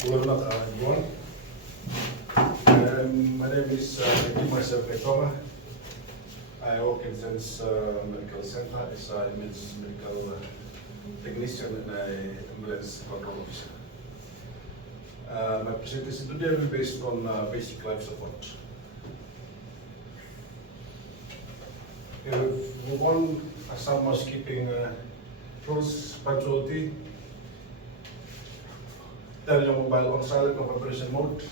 Hello, everyone. My name is Lekima. I work in Sense Medical Center as a medical technician and an ambulance control officer. My presentation today will be based on basic life support. Okay, we move on some housekeeping rules, punctuality. Turn your mobile on silent or vibration mode.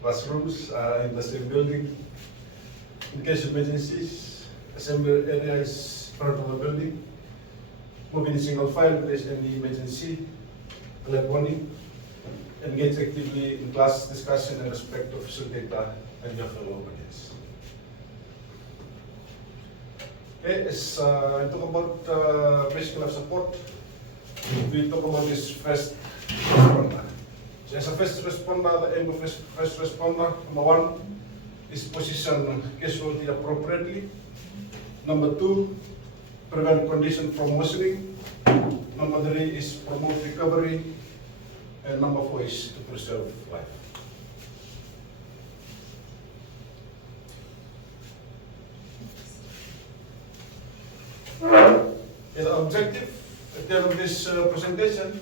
Classrooms are in the same building. In case of emergencies, assembly area is front of the building. Move in single file in case any emergency. Alert warning. Engage actively in class discussion and respect official data and your fellow audience. Okay, as I talk about basic life support, we talk about this first responder. So as a first responder, the aim of first responder, number one, is position casualty appropriately. Number two, prevent condition from worsening. Number three is promote recovery. And number four is to preserve life. The objective at the end of this presentation,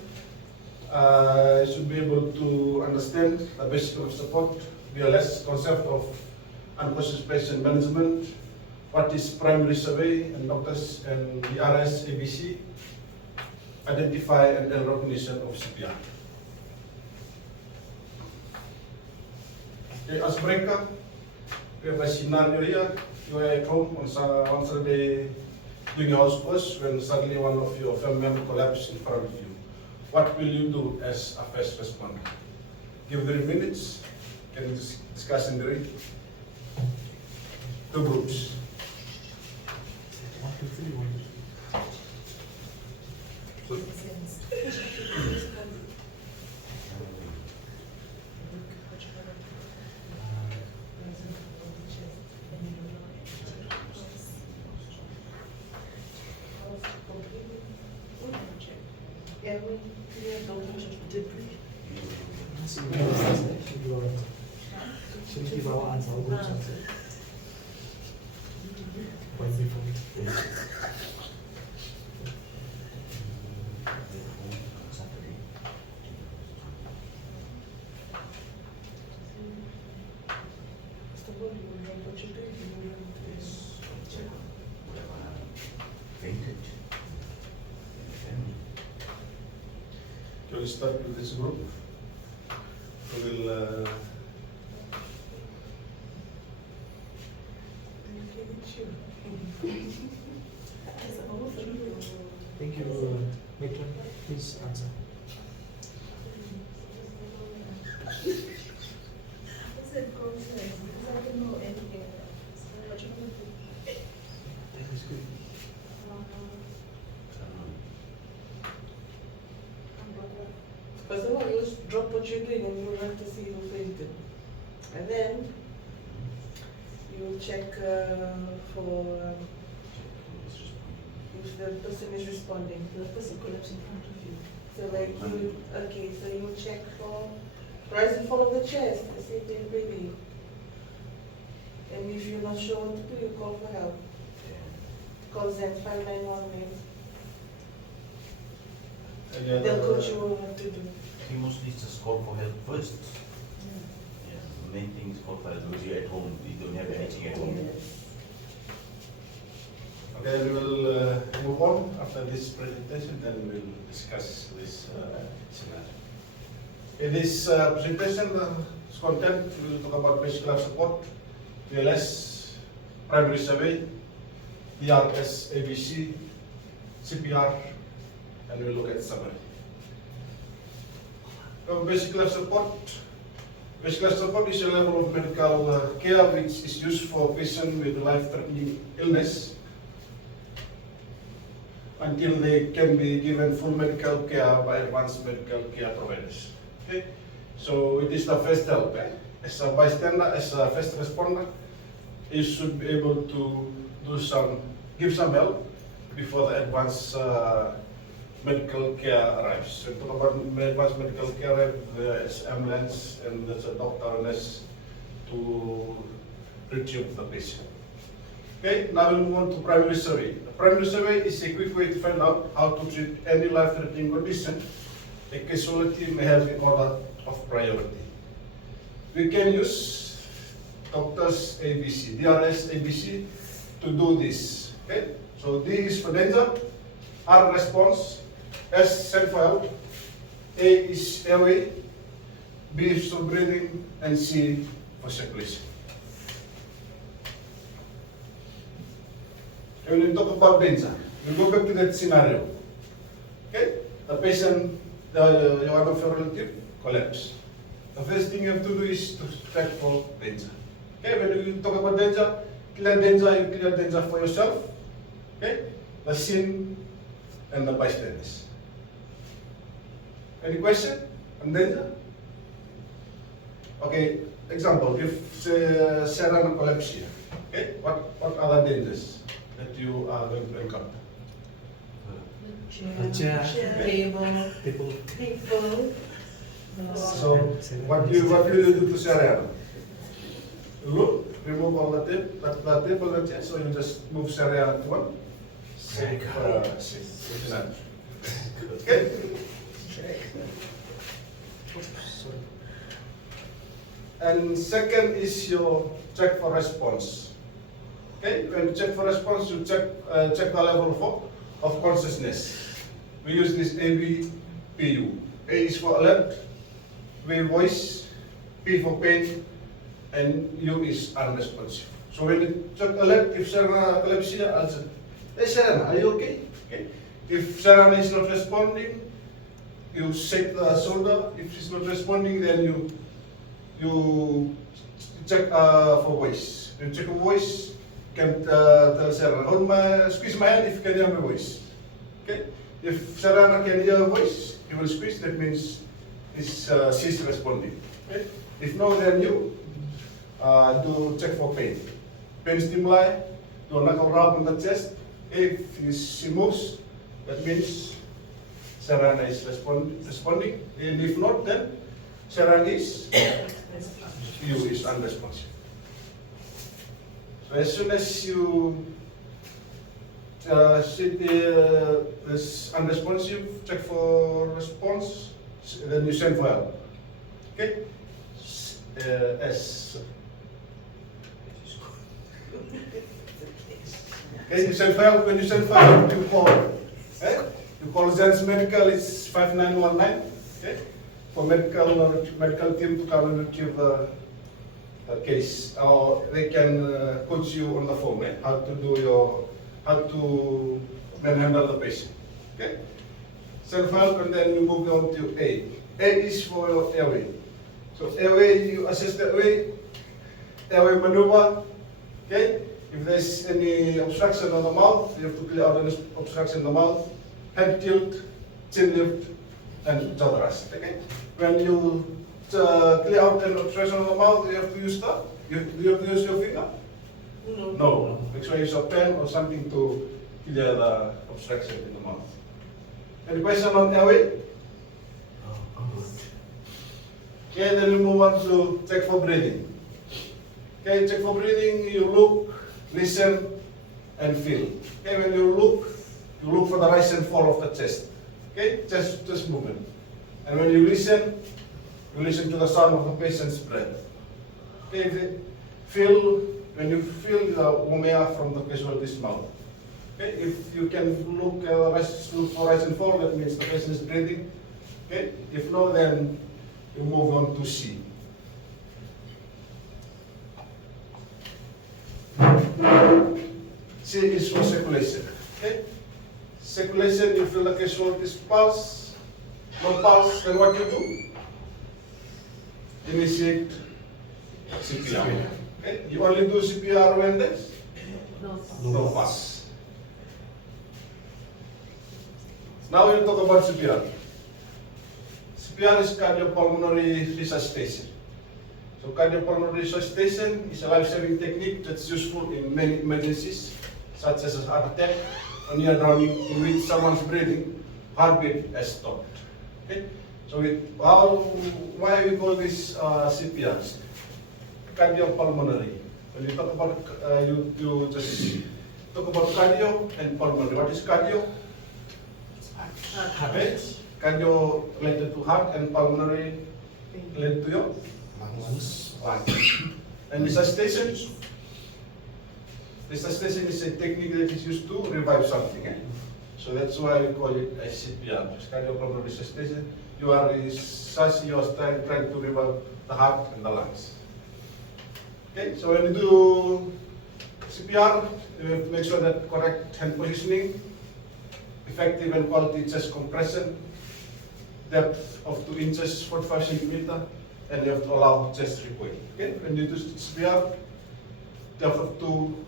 you should be able to understand the basic of support, BLS, concept of unconscious patient management, what is primary survey and doctors and DRS, ABC, identify and recognition of CPR. Okay, as breaker, we have a scenario here. You are at home on Saturday doing your house chores when suddenly one of your family members collapses in front of you. What will you do as a first responder? Give 3 minutes. Can you discuss in the ring? 2 groups. We'll start with this group. We will Thank you, Matron. Please answer. That is good. First of all, you drop what you're doing and you will have to see who fainted. And then you will check for if the person is responding. The person collapsed in front of you. So like you, okay, so you will check for rise and fall of the chest, to see if they're breathing. And if you're not sure what to do, you call for help. Call Zen 591 They'll coach you what to do. You mostly just call for help first. Yeah, the main thing is call for help because you're at home, you don't have anything at home. Okay, we will move on after this presentation, then we will discuss this scenario. In this presentation, content, we will talk about basic life support, BLS, primary survey, DRS, ABC, CPR, and we'll look at summary. So basic life support. Basic life support is a level of medical care which is used for patients with life-threatening illness until they can be given full medical care by advanced medical care providers. Okay? So it is the first help. As a bystander, as a first responder, you should be able to give some help before the advanced medical care arrives. So talk about once medical care arrives, there's ambulance and there's a doctor and nurse to retrieve the patient. Okay, now we'll move on to primary survey. The primary survey is a quick way to find out how to treat any life-threatening condition a casualty may have in order of priority. We can use TOTS ABC, DRS ABC to do this. Okay, so D is for danger, R response, S self-help, A is airway, B is for breathing, and C for circulation. When we talk about danger, we go back to that scenario. Okay, the patient, one of your relative collapse. The first thing you have to do is to check for danger. Okay, when you talk about danger, clear danger, you clear danger for yourself. Okay, the scene and the bystanders. Any question on danger? Okay, example, if Sarah collapse here, okay, what are the dangers that you are going to encounter? Chair, Table. people. People. So what do you do to Sarah? Look, remove all the table and chair, so you just move Sarah to one. Safe, okay. Sorry. And second is your check for response. Okay, when you check for response, you check the level of consciousness. We use this ABPU. A is for alert, V voice, P for pain, and U is unresponsive. So when you check alert, if Sarah collapse here, I'll say, "Hey Sarah, are you okay?" Okay. If Sarah is not responding, you shake the shoulder. If she's not responding, then you check for voice. You check for voice, can tell Sarah, squeeze my hand if you can hear my voice. Okay? If Sarah can hear a voice, you will squeeze, that means she's responding. Okay? If no, then you do check for pain. Pain stimuli, do a knuckle rub on the chest. If she moves, that means Sarah is responding. And if not, then Sarah is, you is unresponsive. So as soon as you see is unresponsive, check for response, then you send for help. Okay? S. Okay, you send for help. When you send for help, you call. Okay? You call Zen's Medical, it's 5919. Okay? For medical team to come and retrieve the case, or they can coach you on the phone, how to handle the patient. Okay? Self-help, and then you move on to A. A is for your airway. So airway, you assess the airway maneuver. Okay? If there's any obstruction on the mouth, you have to clear out any obstruction in the mouth. Head tilt, chin lift, and jaw thrust. Okay? When you clear out an obstruction on the mouth, you have to use you have to use your finger? No. Make sure you use a pen or something to clear the obstruction in the mouth. Any question on airway? Okay, then we move on to check for breathing. Okay, check for breathing, you look, listen, and feel. Okay, when you look for the rise and fall of the chest. Okay, chest movement. And when you listen to the sound of the patient's breath. Okay, when you feel the warm air from the casualty's mouth. Okay, if you can look for rise and fall, that means the patient is breathing. Okay, if no, then you move on to C. C is for circulation. Okay, circulation, you feel the casualty's pulse. No pulse, then what you do? Initiate CPR. Okay? You only do CPR when there's no pulse. Now we'll talk about CPR. CPR is cardiopulmonary resuscitation. So cardiopulmonary resuscitation is a life-saving technique that's useful in many emergencies, such as a heart attack or near drowning, in which someone's breathing heartbeat has stopped. Okay? So why we call this CPRs? Cardiopulmonary. When you talk about, you just talk about cardio and pulmonary. What is cardio? Heart. Cardio related to heart and pulmonary related to your lungs. And resuscitation? Resuscitation is a technique that is used to revive something. So that's why we call it a CPR, cardiopulmonary resuscitation. You are trying to revive the heart and the lungs. Okay, so when you do CPR, you have to make sure that correct hand positioning, effective and quality chest compression, depth of 2 inches, 45 centimeters, and you have to allow chest recoil. Okay, when you do CPR, depth of 2.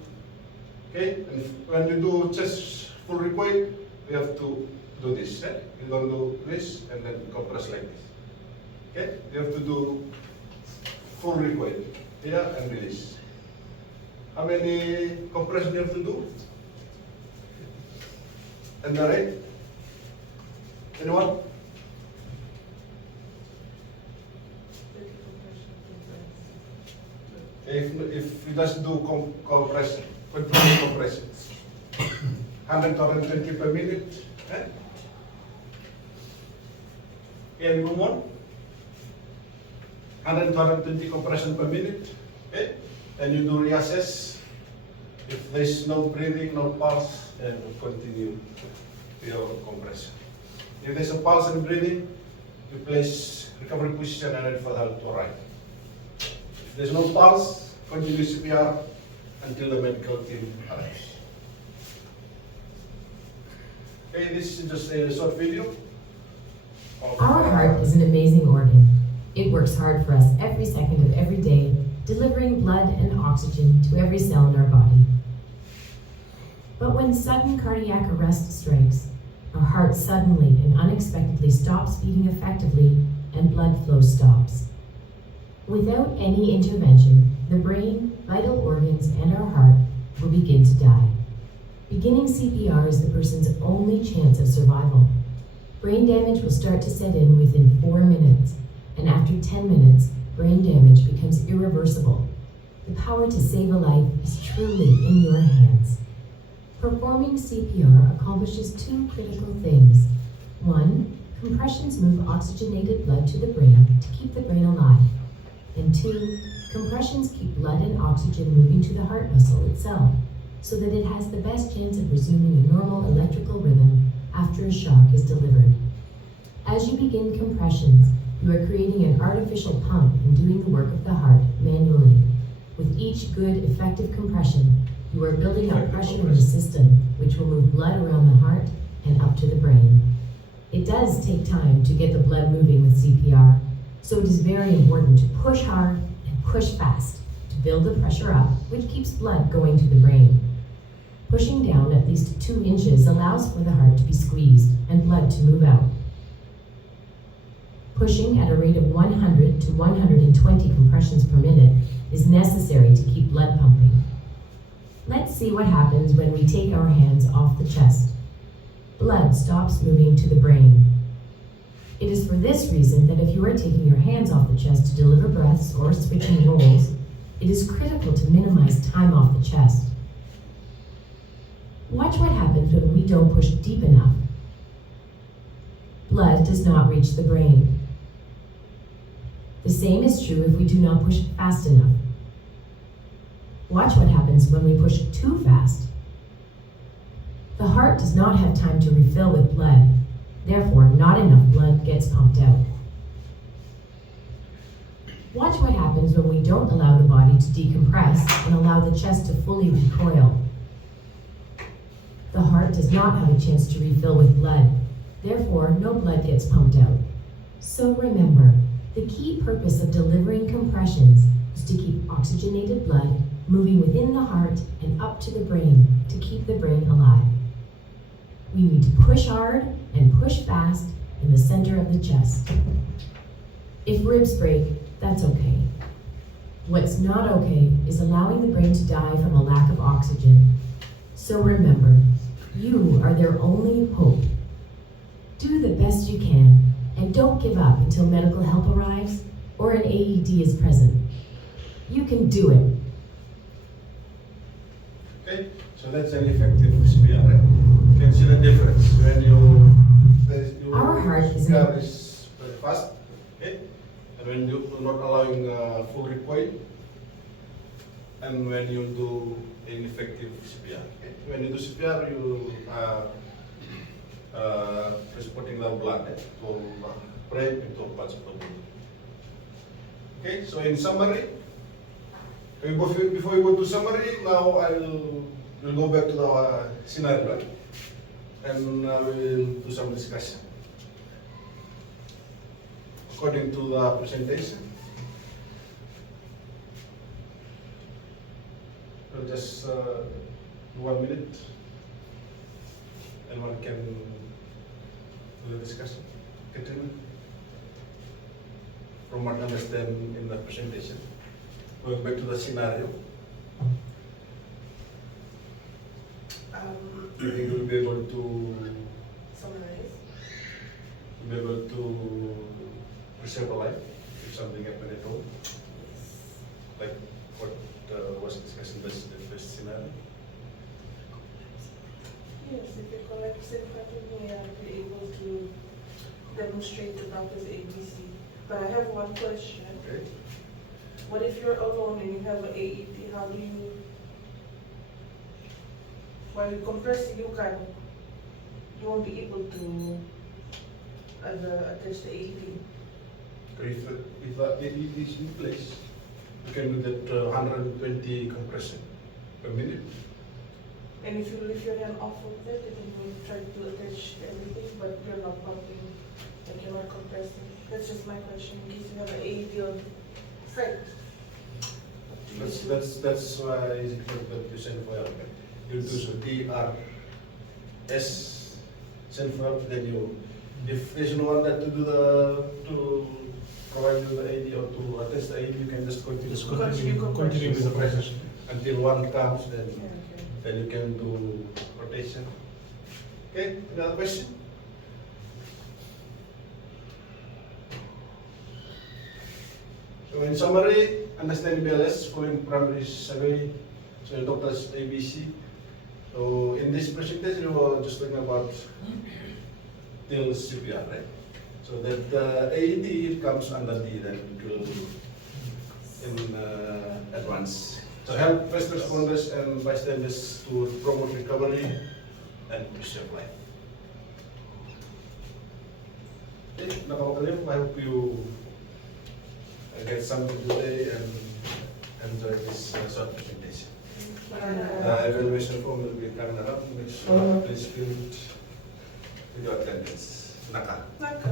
Okay, and when you do chest full recoil, you have to do this. You don't do this and then compress like this. Okay, you have to do full recoil here and release. How many compression you have to do? And the rate? Anyone? 30 compression, 2 breaths. If you just do compression, continuous compression, 100 to 120 per minute. And move on. 100 to 120 compression per minute. Okay? And you do reassess. If there is no breathing, no pulse, then continue your compression. If there is a pulse and breathing, you place recovery position and ready for the heart to arrive. If there is no pulse, continue CPR until the medical team arrives. Okay, this is just a short video. Our heart is an amazing organ. It works hard for us every second of every day, delivering blood and oxygen to every cell in our body. But when sudden cardiac arrest strikes, our heart suddenly and unexpectedly stops beating effectively and blood flow stops. Without any intervention, the brain, vital organs, and our heart will begin to die. Beginning CPR is the person's only chance of survival. Brain damage will start to set in within 4 minutes, and after 10 minutes, brain damage becomes irreversible. The power to save a life is truly in your hands. Performing CPR accomplishes 2 critical things. 1, compressions move oxygenated blood to the brain to keep the brain alive. And 2, compressions keep blood and oxygen moving to the heart muscle itself, so that it has the best chance of resuming a normal electrical rhythm after a shock is delivered. As you begin compressions, you are creating an artificial pump and doing the work of the heart manually. With each good, effective compression, you are building up pressure in the system, which will move blood around the heart and up to the brain. It does take time to get the blood moving with CPR, so it is very important to push hard and push fast to build the pressure up, which keeps blood going to the brain. Pushing down at least 2 inches allows for the heart to be squeezed and blood to move out. Pushing at a rate of 100 to 120 compressions per minute is necessary to keep blood pumping. Let's see what happens when we take our hands off the chest. Blood stops moving to the brain. It is for this reason that if you are taking your hands off the chest to deliver breaths or switching roles, it is critical to minimize time off the chest. Watch what happens when we don't push deep enough. Blood does not reach the brain. The same is true if we do not push fast enough. Watch what happens when we push too fast. The heart does not have time to refill with blood. Therefore, not enough blood gets pumped out. Watch what happens when we don't allow the body to decompress and allow the chest to fully recoil. The heart does not have a chance to refill with blood. Therefore, no blood gets pumped out. So remember, the key purpose of delivering compressions is to keep oxygenated blood moving within the heart and up to the brain to keep the brain alive. We need to push hard and push fast in the center of the chest. If ribs break, that's okay. What's not okay is allowing the brain to die from a lack of oxygen. So remember, you are their only hope. Do the best you can, and don't give up until medical help arrives or an AED is present. You can do it. Okay, so that's an effective CPR, right? You can see the difference when your Our heart is CPR is very fast, okay? And when you're not allowing full recoil, and when you do ineffective CPR. Okay? When you do CPR, you are transporting the blood to brain into parts of the body. Okay, so in summary, before we go to summary, now we'll go back to our scenario, right? And we'll do some discussion. According to the presentation, we'll just do 1 minute, and one can do the discussion. Katrina, from what I understand in the presentation, going back to the scenario, you think you'll be able to Summarize. be able to preserve a life if something happened at home, like what was discussed in the first scenario? Yes, if you collect in front of me, I'll be able to demonstrate the doctor's ABC. But I have one question. Okay. What if you're alone and you have an AED? How do you, while you compress, you won't be able to attach the AED. If the AED is in place, you can do that 120 compression per minute. And if you lift your hand off of it, and you try to attach everything, but you're not pumping, like you're not compressing. That's just my question, in case you have an AED on site. That's why it's important to send for help. You do so DRS, send for help, then you, if there's no one that to provide you the AED or to attach the AED, you can just continue. Just Continue continue with the process. Until one comes, then Yeah, okay. then you can do rotation. Okay, another question? So in summary, understand BLS, following primary survey, so your doctor's ABC. So in this presentation, we were just talking about TILS CPR, right? So that AED comes under D, then it will in advance. So help first responders and bystanders to promote recovery and preserve life. Okay, Nakapakalim, I hope you get something today and enjoy this short presentation. Evaluation form will be coming around. Make sure please fill it with your attendance. Naka. Like